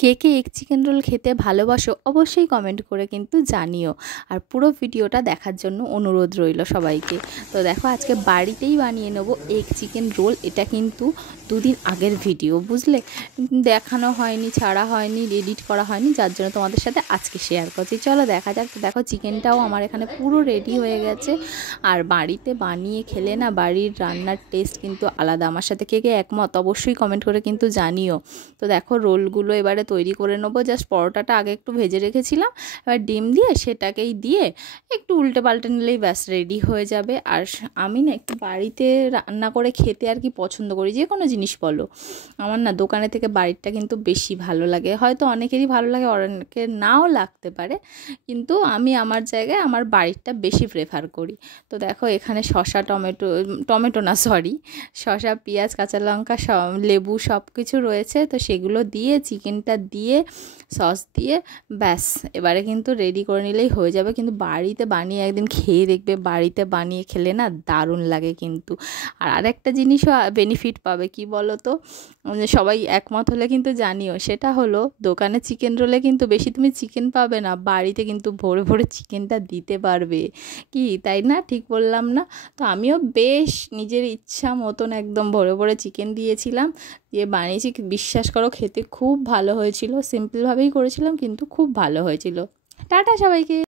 কে কে egg chicken roll খেতে ভালোবাসো অবশ্যই কমেন্ট করে কিন্তু জানিও। আর পুরো ভিডিওটা দেখার জন্য অনুরোধ রইল সবাইকে। তো দেখো আজকে বাড়িতেই বানিয়ে নেবো এগ চিকেন রোল। এটা কিন্তু দুদিন আগের ভিডিও, বুঝলে, দেখানো হয়নি, ছাড়া হয়নি, এডিট করা হয়নি, যার জন্য তোমাদের সাথে আজকে শেয়ার করছি। চলো দেখা যাক। দেখো চিকেনটাও আমার এখানে পুরো রেডি হয়ে গেছে। আর বাড়িতে বানিয়ে খেলে না বাড়ির রান্নার টেস্ট কিন্তু আলাদা। আমার সাথে কে কে একমত অবশ্যই কমেন্ট করে কিন্তু জানিও। তো দেখো রোলগুলো এবারে তৈরি করে নেবো। জাস্ট পরোটাটা আগে একটু ভেজে রেখেছিলাম, এবার ডিম দিয়ে সেটাকেই দিয়ে একটু উল্টে পাল্টে নিলেই ব্যাস রেডি হয়ে যাবে। আর আমি না একটু বাড়িতে রান্না করে খেতে আর কি পছন্দ করি, যে কোনো জিনিস বলো। আমার না দোকানে থেকে বাড়িরটা কিন্তু বেশি ভালো লাগে। হয়তো অনেকেরই ভালো লাগে, অনেকের নাও লাগতে পারে, কিন্তু আমি আমার জায়গায় আমার বাড়িরটা বেশি প্রেফার করি। তো দেখো এখানে শসা, টমেটো না সরি, শসা, পেঁয়াজ, কাঁচা লঙ্কা, লেবু সব কিছু রয়েছে। তো সেগুলো দিয়ে চিকেনটা দিয়ে সস দিয়ে ব্যাস এবারে কিন্তু রেডি করে নিলেই হয়ে যাবে। কিন্তু বাড়িতে বানিয়ে একদিন খেয়ে দেখবে, বাড়িতে বানিয়ে খেলে না দারুণ লাগে কিন্তু। আর আরেকটা জিনিসও বেনিফিট পাবে, কি বলো তো, সবাই একমত হলে কিন্তু জানিও। সেটা হলো দোকানে চিকেন রোলে কিন্তু বেশি তুমি চিকেন পাবে না, বাড়িতে কিন্তু ভরে ভরে চিকেনটা দিতে পারবে। কি তাই না? ঠিক বললাম না? তো আমিও বেশ নিজের ইচ্ছা মতন একদম ভরে ভরে চিকেন দিয়েছিলাম, দিয়ে বানিয়েছি। বিশ্বাস করো খেতে খুব ভালো হয়েছিল। সিম্পলভাবেই করেছিলাম কিন্তু খুব ভালো হয়েছিল। টাটা সবাইকে।